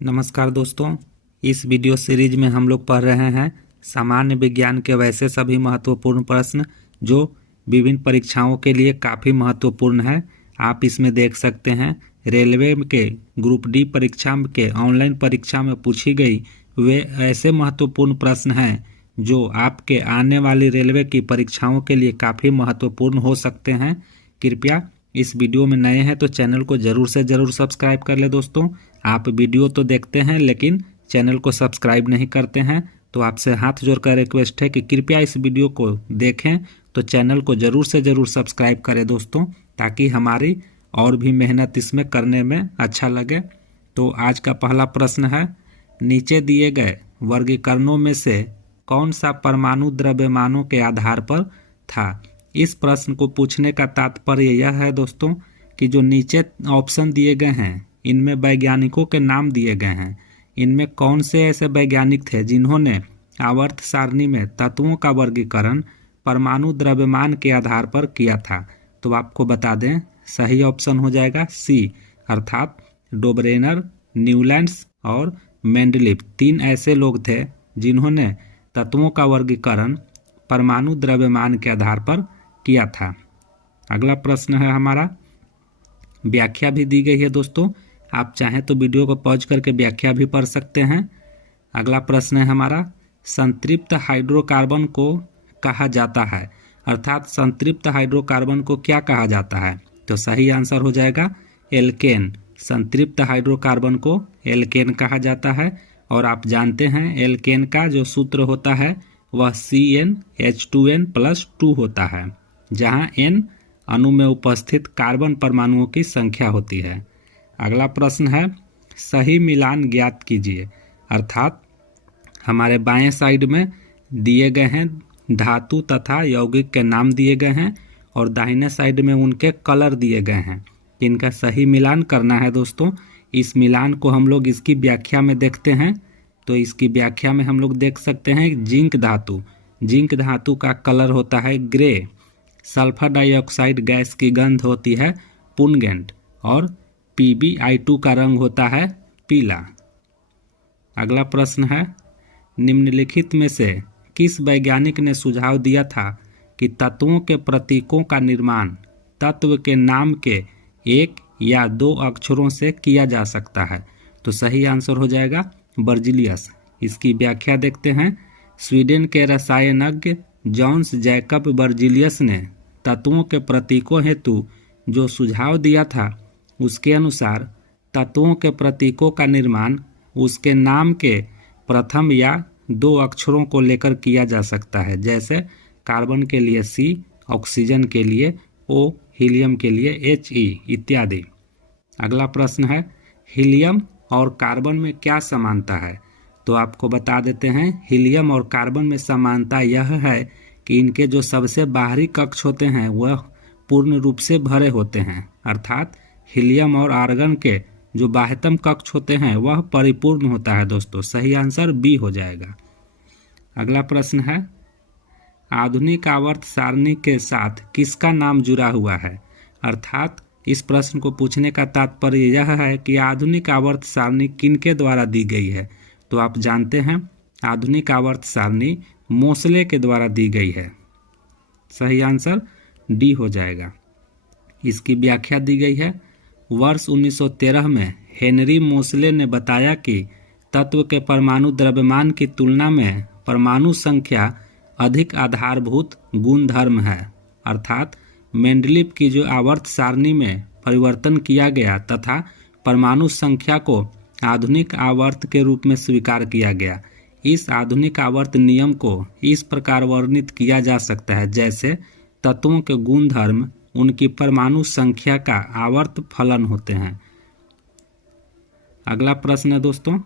नमस्कार दोस्तों, इस वीडियो सीरीज में हम लोग पढ़ रहे हैं सामान्य विज्ञान के वैसे सभी महत्वपूर्ण प्रश्न जो विभिन्न परीक्षाओं के लिए काफ़ी महत्वपूर्ण है। आप इसमें देख सकते हैं रेलवे के ग्रुप डी परीक्षा के ऑनलाइन परीक्षा में पूछी गई वे ऐसे महत्वपूर्ण प्रश्न हैं जो आपके आने वाली रेलवे की परीक्षाओं के लिए काफ़ी महत्वपूर्ण हो सकते हैं। कृपया इस वीडियो में नए हैं तो चैनल को ज़रूर से ज़रूर सब्सक्राइब कर ले। दोस्तों, आप वीडियो तो देखते हैं लेकिन चैनल को सब्सक्राइब नहीं करते हैं, तो आपसे हाथ जोड़कर रिक्वेस्ट है कि कृपया इस वीडियो को देखें तो चैनल को ज़रूर से ज़रूर सब्सक्राइब करें दोस्तों, ताकि हमारी और भी मेहनत इसमें करने में अच्छा लगे। तो आज का पहला प्रश्न है, नीचे दिए गए वर्गीकरणों में से कौन सा परमाणु द्रव्यमानों के आधार पर था। इस प्रश्न को पूछने का तात्पर्य यह है दोस्तों कि जो नीचे ऑप्शन दिए गए हैं इनमें वैज्ञानिकों के नाम दिए गए हैं। इनमें कौन से ऐसे वैज्ञानिक थे जिन्होंने आवर्त सारणी में तत्वों का वर्गीकरण परमाणु द्रव्यमान के आधार पर किया था। तो आपको बता दें सही ऑप्शन हो जाएगा सी, अर्थात डोबरेनर, न्यूलैंड्स और मेंडलीव। तीन ऐसे लोग थे जिन्होंने तत्वों का वर्गीकरण परमाणु द्रव्यमान के आधार पर किया था। अगला प्रश्न है हमारा, व्याख्या भी दी गई है दोस्तों, आप चाहें तो वीडियो को पॉज करके व्याख्या भी पढ़ सकते हैं। अगला प्रश्न है हमारा, संतृप्त हाइड्रोकार्बन को कहा जाता है, अर्थात संतृप्त हाइड्रोकार्बन को क्या कहा जाता है। तो सही आंसर हो जाएगा एल्केन। संतृप्त हाइड्रोकार्बन को एल्केन कहा जाता है। और आप जानते हैं एल्केन का जो सूत्र होता है वह CnH2n+2 होता है, जहां n अणु में उपस्थित कार्बन परमाणुओं की संख्या होती है। अगला प्रश्न है, सही मिलान ज्ञात कीजिए, अर्थात हमारे बाएं साइड में दिए गए हैं धातु तथा यौगिक के नाम दिए गए हैं और दाहिने साइड में उनके कलर दिए गए हैं। इनका सही मिलान करना है दोस्तों। इस मिलान को हम लोग इसकी व्याख्या में देखते हैं। तो इसकी व्याख्या में हम लोग देख सकते हैं जिंक धातु, जिंक धातु का कलर होता है ग्रे, सल्फर डाइऑक्साइड गैस की गंध होती है पुनगेंट और PbI2 का रंग होता है पीला। अगला प्रश्न है, निम्नलिखित में से किस वैज्ञानिक ने सुझाव दिया था कि तत्वों के प्रतीकों का निर्माण तत्व के नाम के एक या दो अक्षरों से किया जा सकता है। तो सही आंसर हो जाएगा बर्जिलियस। इसकी व्याख्या देखते हैं, स्वीडन के रसायनज्ञ जॉन्स जैकब बर्जिलियस ने तत्वों के प्रतीकों हेतु जो सुझाव दिया था उसके अनुसार तत्वों के प्रतीकों का निर्माण उसके नाम के प्रथम या दो अक्षरों को लेकर किया जा सकता है, जैसे कार्बन के लिए C, ऑक्सीजन के लिए O, हीलियम के लिए He इत्यादि। अगला प्रश्न है, हीलियम और कार्बन में क्या समानता है। तो आपको बता देते हैं, हीलियम और कार्बन में समानता यह है कि इनके जो सबसे बाहरी कक्ष होते हैं वह पूर्ण रूप से भरे होते हैं, अर्थात हीलियम और आर्गन के जो बाह्यतम कक्ष होते हैं वह परिपूर्ण होता है दोस्तों। सही आंसर बी हो जाएगा। अगला प्रश्न है, आधुनिक आवर्त सारणी के साथ किसका नाम जुड़ा हुआ है, अर्थात इस प्रश्न को पूछने का तात्पर्य यह है कि आधुनिक आवर्त सारणी किनके द्वारा दी गई है। तो आप जानते हैं आधुनिक आवर्त सारणी मोसले के द्वारा दी गई है। सही आंसर डी हो जाएगा। इसकी व्याख्या दी गई है, वर्ष 1913 में हेनरी मोसले ने बताया कि तत्व के परमाणु द्रव्यमान की तुलना में परमाणु संख्या अधिक आधारभूत गुणधर्म है, अर्थात मेंडलीव की जो आवर्त सारणी में परिवर्तन किया गया तथा परमाणु संख्या को आधुनिक आवर्त के रूप में स्वीकार किया गया। इस आधुनिक आवर्त नियम को इस प्रकार वर्णित किया जा सकता है जैसे तत्वों के गुणधर्म उनकी परमाणु संख्या का आवर्त फलन होते हैं। अगला प्रश्न है दोस्तों,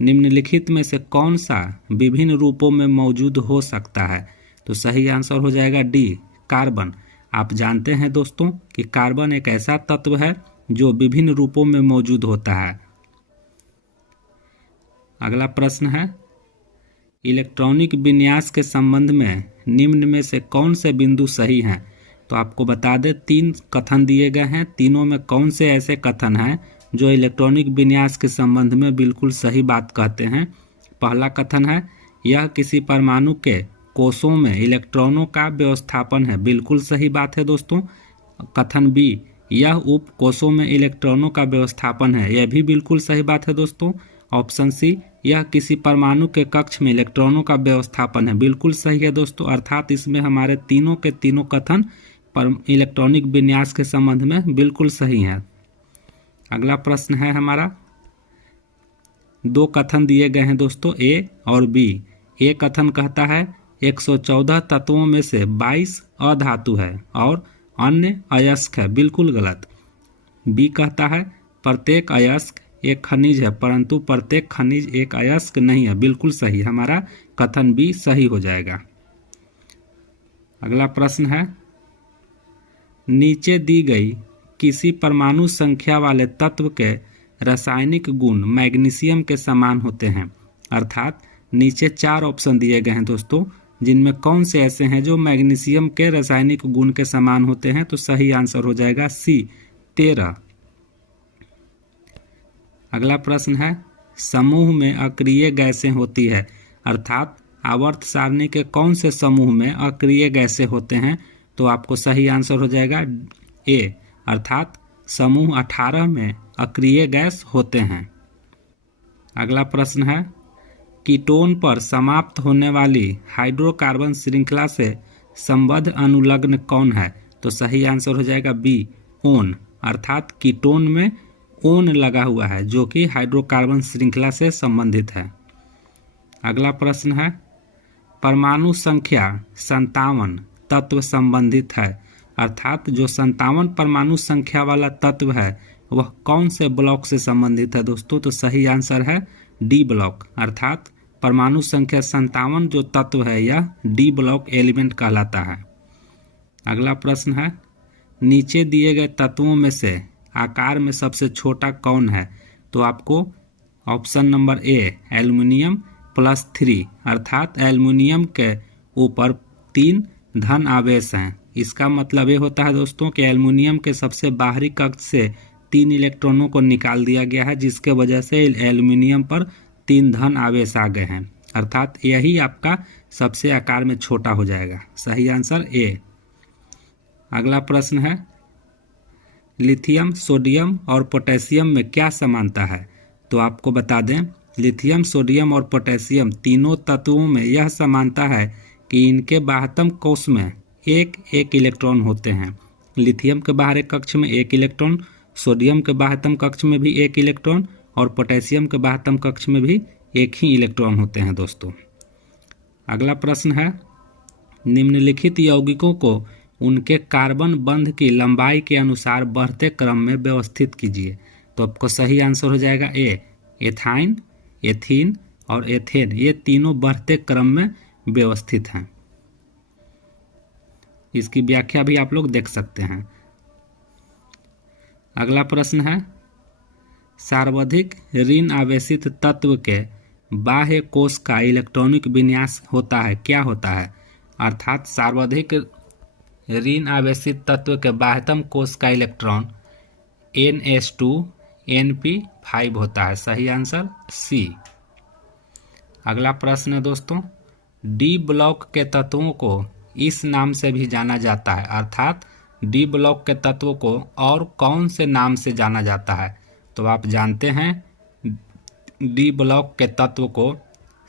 निम्नलिखित में से कौन सा विभिन्न रूपों में मौजूद हो सकता है। तो सही आंसर हो जाएगा डी, कार्बन। आप जानते हैं दोस्तों कि कार्बन एक ऐसा तत्व है जो विभिन्न रूपों में मौजूद होता है। अगला प्रश्न है, इलेक्ट्रॉनिक विन्यास के संबंध में निम्न में से कौन से बिंदु सही हैं। तो आपको बता दें, तीन कथन दिए गए हैं, तीनों में कौन से ऐसे कथन हैं जो इलेक्ट्रॉनिक विन्यास के संबंध में बिल्कुल सही बात कहते हैं। पहला कथन है यह किसी परमाणु के कोषों में इलेक्ट्रॉनों का व्यवस्थापन है, बिल्कुल सही बात है दोस्तों। कथन बी, यह उप कोषों में इलेक्ट्रॉनों का व्यवस्थापन है, यह भी बिल्कुल सही बात है दोस्तों। ऑप्शन सी, यह किसी परमाणु के कक्ष में इलेक्ट्रॉनों का व्यवस्थापन है, बिल्कुल सही है दोस्तों। अर्थात इसमें हमारे तीनों के तीनों कथन पर इलेक्ट्रॉनिक विन्यास के संबंध में बिल्कुल सही हैं। अगला प्रश्न है हमारा, दो कथन दिए गए हैं दोस्तों, ए और बी। ए कथन कहता है 114 तत्वों में से 22 अधातु है और अन्य अयस्क है, बिल्कुल गलत। बी कहता है प्रत्येक अयस्क एक खनिज है परंतु प्रत्येक खनिज एक अयस्क नहीं है, बिल्कुल सही। हमारा कथन बी सही हो जाएगा। अगला प्रश्न है, नीचे दी गई किसी परमाणु संख्या वाले तत्व के रासायनिक गुण मैग्नीशियम के समान होते हैं। अर्थात नीचे 4 ऑप्शन दिए गए हैं दोस्तों, जिनमें कौन से ऐसे हैं जो मैग्नीशियम के रासायनिक गुण के समान होते हैं। तो सही आंसर हो जाएगा सी, 13। अगला प्रश्न है, समूह में अक्रिय गैसें होती है। अर्थात आवर्त सारणी के कौन से समूह में अक्रिय गैसें होते हैं। तो आपको सही आंसर हो जाएगा ए, अर्थात समूह 18 में अक्रिय गैस होते हैं। अगला प्रश्न है, कीटोन पर समाप्त होने वाली हाइड्रोकार्बन श्रृंखला से संबद्ध अनुलग्न कौन है। तो सही आंसर हो जाएगा बी, ओन। अर्थात कीटोन में ओन लगा हुआ है जो कि हाइड्रोकार्बन श्रृंखला से संबंधित है। अगला प्रश्न है, परमाणु संख्या 57 तत्व संबंधित है। अर्थात जो 57 परमाणु संख्या वाला तत्व है वह कौन से ब्लॉक से संबंधित है दोस्तों। तो सही आंसर है डी ब्लॉक। अर्थात परमाणु संख्या 57 जो तत्व है यह डी ब्लॉक एलिमेंट कहलाता है। अगला प्रश्न है, नीचे दिए गए तत्वों में से आकार में सबसे छोटा कौन है। तो आपको ऑप्शन नंबर ए, एल्युमिनियम +3। अर्थात एल्युमिनियम के ऊपर 3 धन आवेश हैं। इसका मतलब ये होता है दोस्तों कि एल्युमिनियम के सबसे बाहरी कक्ष से 3 इलेक्ट्रॉनों को निकाल दिया गया है, जिसके वजह से एल्युमिनियम पर 3 धन आवेश आ गए हैं। अर्थात यही आपका सबसे आकार में छोटा हो जाएगा। सही आंसर ए। अगला प्रश्न है, लिथियम, सोडियम और पोटेशियम में क्या समानता है। तो आपको बता दें, लिथियम, सोडियम और पोटेशियम तीनों तत्वों में यह समानता है कि इनके बाह्यतम कोश में एक एक इलेक्ट्रॉन होते हैं। लिथियम के बाहरी कक्ष में 1 इलेक्ट्रॉन, सोडियम के बाह्यतम कक्ष में भी 1 इलेक्ट्रॉन और पोटेशियम के बाह्यतम कक्ष में भी 1 ही इलेक्ट्रॉन होते हैं दोस्तों। अगला प्रश्न है, निम्नलिखित यौगिकों को उनके कार्बन बंध की लंबाई के अनुसार बढ़ते क्रम में व्यवस्थित कीजिए। तो आपको सही आंसर हो जाएगा ए, एथाइन, एथीन और एथेन। ये तीनों बढ़ते क्रम में व्यवस्थित हैं। इसकी व्याख्या भी आप लोग देख सकते हैं। अगला प्रश्न है, सर्वाधिक ऋण आवेशित तत्व के बाह्य कोश का इलेक्ट्रॉनिक विन्यास होता है, क्या होता है। अर्थात सर्वाधिक ऋण आवेशित तत्व के बाह्यतम कोश का इलेक्ट्रॉन NS2 NP5 होता है। सही आंसर सी। अगला प्रश्न है दोस्तों, डी ब्लॉक के तत्वों को इस नाम से भी जाना जाता है। अर्थात डी ब्लॉक के तत्वों को और कौन से नाम से जाना जाता है। तो आप जानते हैं डी ब्लॉक के तत्व को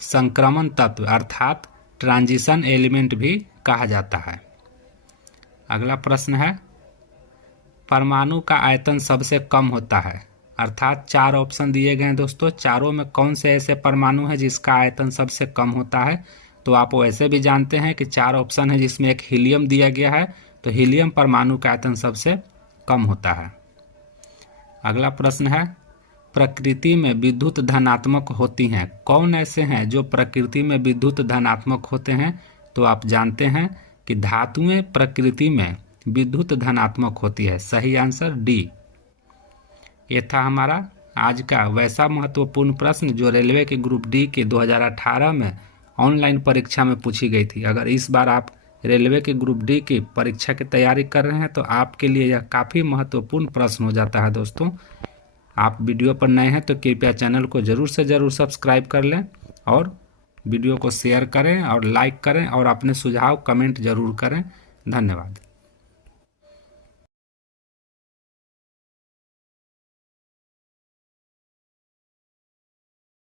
संक्रमण तत्व अर्थात ट्रांजिशन एलिमेंट भी कहा जाता है। अगला प्रश्न है, परमाणु का आयतन सबसे कम होता है। अर्थात 4 ऑप्शन दिए गए हैं दोस्तों, चारों में कौन से ऐसे परमाणु है जिसका आयतन सबसे कम होता है। तो आप वैसे भी जानते हैं कि 4 ऑप्शन है जिसमें एक हीलियम दिया गया है, तो हीलियम परमाणु का आयतन सबसे कम होता है। अगला प्रश्न है, प्रकृति में विद्युत धनात्मक होती हैं, कौन ऐसे हैं जो प्रकृति में विद्युत धनात्मक होते हैं। तो आप जानते हैं कि धातुएं प्रकृति में विद्युत धनात्मक होती है। सही आंसर डी। ये था हमारा आज का वैसा महत्वपूर्ण प्रश्न जो रेलवे के ग्रुप डी के 2018 में ऑनलाइन परीक्षा में पूछी गई थी। अगर इस बार आप रेलवे के ग्रुप डी की परीक्षा की तैयारी कर रहे हैं तो आपके लिए यह काफ़ी महत्वपूर्ण प्रश्न हो जाता है दोस्तों। आप वीडियो पर नए हैं तो कृपया चैनल को ज़रूर से ज़रूर सब्सक्राइब कर लें और वीडियो को शेयर करें और लाइक करें और अपने सुझाव कमेंट ज़रूर करें। धन्यवाद।